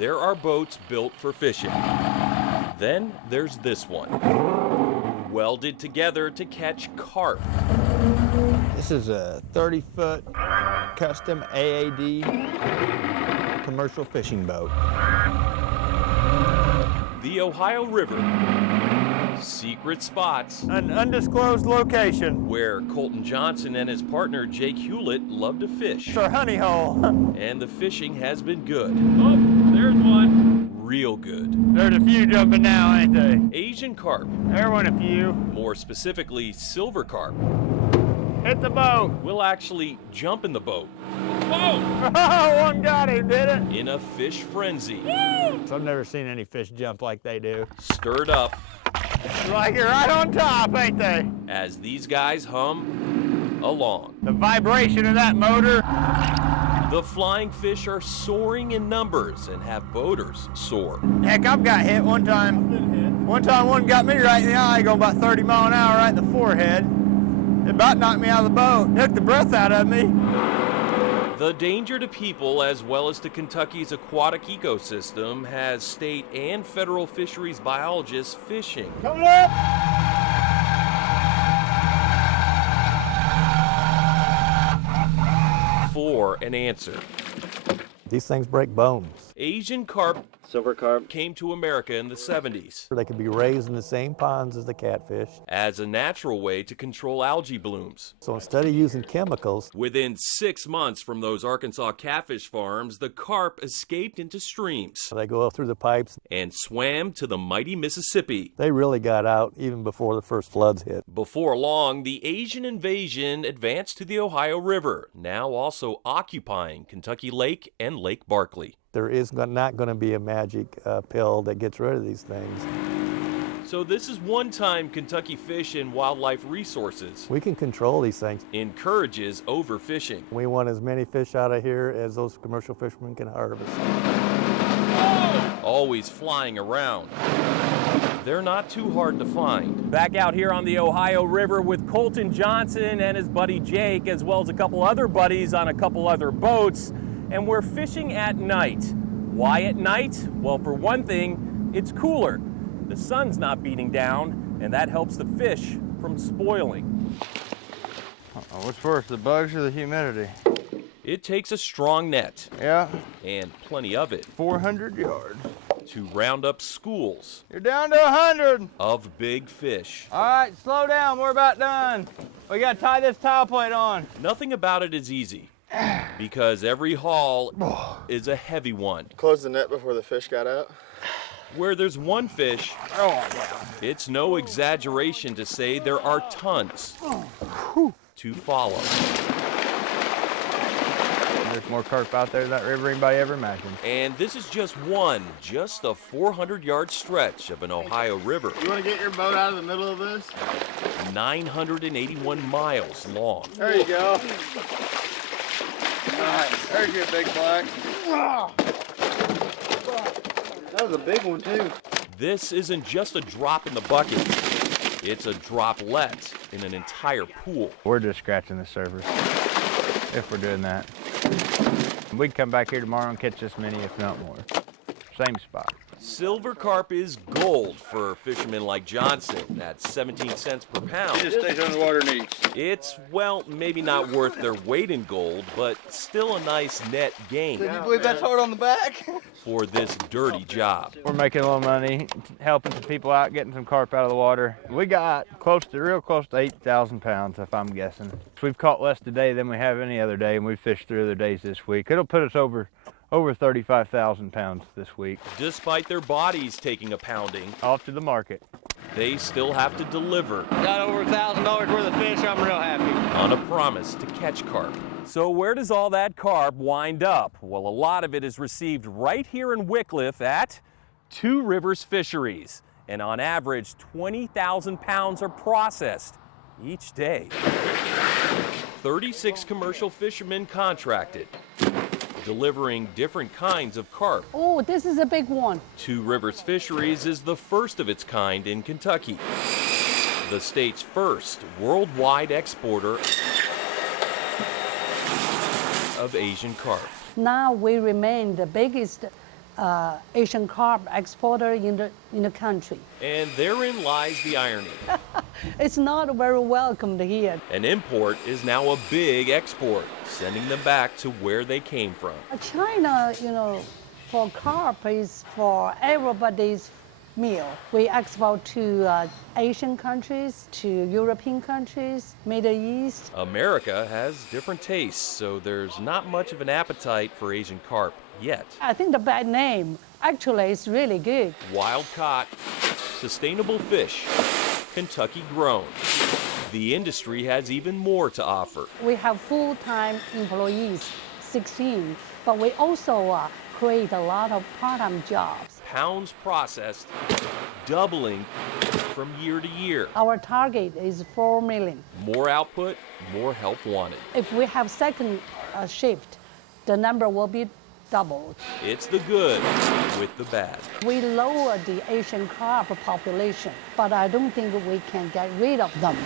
There are boats built for fishing. Then there's this one, welded together to catch carp. This is a 30-foot custom AAD commercial fishing boat. The Ohio River, secret spots An undisclosed location. where Colton Johnson and his partner Jake Hewlett love to fish. It's our honey hole. And the fishing has been good. Oh, there's one. Real good. There's a few jumping now, ain't they? Asian carp, There went a few. more specifically silver carp, Hit the boat. will actually jump in the boat Whoa! Oh, one got him, did it? in a fish frenzy. So I've never seen any fish jump like they do. Stirred up Like you're right on top, ain't they? as these guys hum along. The vibration of that motor. The flying fish are soaring in numbers and have boaters soar. Heck, I've got hit one time. One time one got me right in the eye, going about 30 mile an hour right in the forehead. It about knocked me out of the boat. Took the breath out of me. The danger to people as well as to Kentucky's aquatic ecosystem has state and federal fisheries biologists fishing. Coming up. For an answer. These things break bones. Asian carp Silver carp. came to America in the 70s They can be raised in the same ponds as the catfish. as a natural way to control algae blooms. So instead of using chemicals, Within 6 months from those Arkansas catfish farms, the carp escaped into streams they go up through the pipes. and swam to the mighty Mississippi. They really got out even before the first floods hit. Before long, the Asian invasion advanced to the Ohio River, now also occupying Kentucky Lake and Lake Barkley. There is not going to be a magic pill that gets rid of these things. So this is one time Kentucky Fish and Wildlife Resources We can control these things. encourages overfishing. We want as many fish out of here as those commercial fishermen can harvest. Always flying around. They're not too hard to find. Back out here on the Ohio River with Colton Johnson and his buddy Jake, as well as a couple other buddies on a couple other boats. And we're fishing at night. Why at night? Well, for one thing, it's cooler. The sun's not beating down, and that helps the fish from spoiling. What's worse, the bugs or the humidity? It takes a strong net, Yeah, and plenty of it, 400 yards. to round up schools You're down to 100. of big fish. All right, slow down. We're about done. We got to tie this towel plate on. Nothing about it is easy, because every haul is a heavy one. Close the net before the fish got out. Where there's one fish, it's no exaggeration to say there are tons to follow. There's more carp out there than that river anybody ever imagined. And this is just a 400-yard stretch of an Ohio river, You want to get your boat out of the middle of this? 981 miles long. There you go. Nice. There's your big black. That was a big one too. This isn't just a drop in the bucket, it's a droplet in an entire pool. We're just scratching the surface, if we're doing that. We can come back here tomorrow and catch this many, if not more. Same spot. Silver carp is gold for fishermen like Johnson at 17 cents per pound. stays underwater and eats. It's, well, maybe not worth their weight in gold, but still a nice net gain Can you believe that's hard on the back? for this dirty job. We're making a little money, helping some people out, getting some carp out of the water. We got real close to 8,000 pounds, if I'm guessing. We've caught less today than we have any other day, and we've fished 3 other days this week. It'll put us over 35,000 pounds this week. Despite their bodies taking a pounding, Off to the market. they still have to deliver Got over $1,000 worth of fish, I'm real happy. on a promise to catch carp. So where does all that carp wind up? Well, a lot of it is received right here in Wickliffe at Two Rivers Fisheries. And on average, 20,000 pounds are processed each day. 36 commercial fishermen contracted, delivering different kinds of carp. Oh, this is a big one. Two Rivers Fisheries is the first of its kind in Kentucky, the state's first worldwide exporter of Asian carp. Now we remain the biggest Asian carp exporter in the country. And therein lies the irony. It's not very welcomed here. An import is now a big export, sending them back to where they came from. China, for carp is for everybody's meal. We export to Asian countries, to European countries, Middle East. America has different tastes, so there's not much of an appetite for Asian carp yet. I think the bad name actually is really good. Wild caught, sustainable fish, Kentucky grown. The industry has even more to offer. We have full-time employees, 16, but we also create a lot of part-time jobs. Pounds processed, doubling from year to year. Our target is 4 million. More output, more help wanted. If we have second shift, the number will be doubled. It's the good with the bad. We lower the Asian carp population, but I don't think we can get rid of them.